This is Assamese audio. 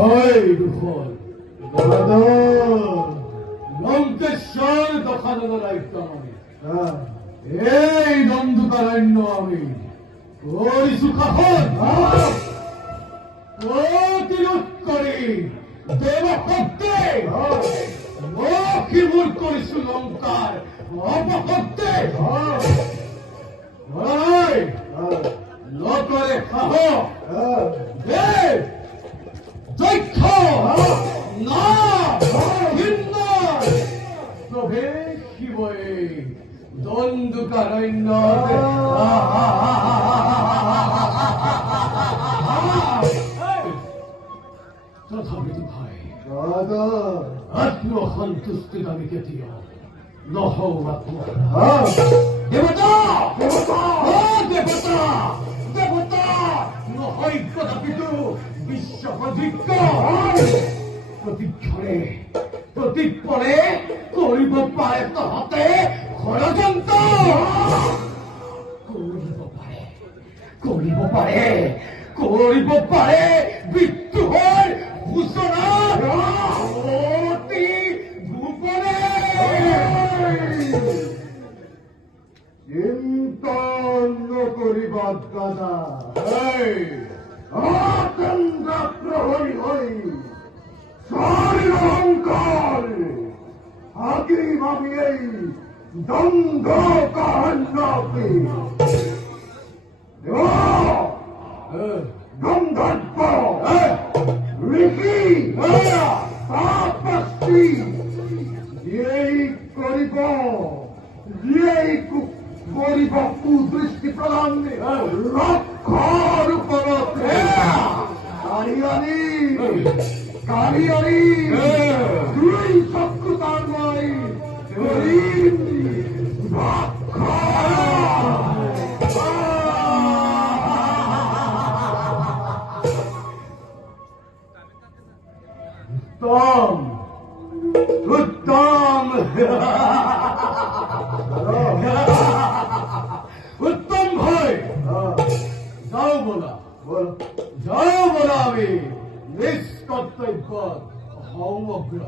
হয় দুখন লঙ্কেশ্বৰ দখানোৰ দায়িত্ব আমি এই নন্দকাৰণ্য আমি কৰিছো শাসন প্ৰতিৰোধ কৰি দেৱশক্তি লক্ষীবোৰ কৰিছো লংকাৰ অপশক্তি লোকৰে সাহস দক্ষ না ভিন্ন প্ৰভে শিৱই দণ্ডকাৰণ্য তথাপিতো ভাই আত্মসন্তুষ্টিত আমি কেতিয়াও নহওঁ দেৱতা দেৱতা দেৱতা নহয় তথাপিতো বিশ্ববিজ্ঞ প্ৰতিক্ষণে প্ৰতিপৰে কৰিব পাৰে তহঁতে ষড়যন্ত্ৰ কৰিব পাৰে বিদ্ৰোহৰ সূচনা অতি গোপনে চিন্তা নকৰিবা দাদা প্ৰহৰী হৈ চাৰিৰংকাৰ হাকিম আমি এই দণ্ড কাহান্যকে গন্ধৰ্ব ঋষি তাপস্বী যিয়েই কৰিব কুদৃষ্টি প্ৰদান লক্ষ্যৰ ওপৰত কাঢ়ি আনি দুই চকু তাৰ মই ধৰিম উত্তম উত্তম ভাই যাও বোলা আমি নিজ কৰ্তব্য সমগ্ৰ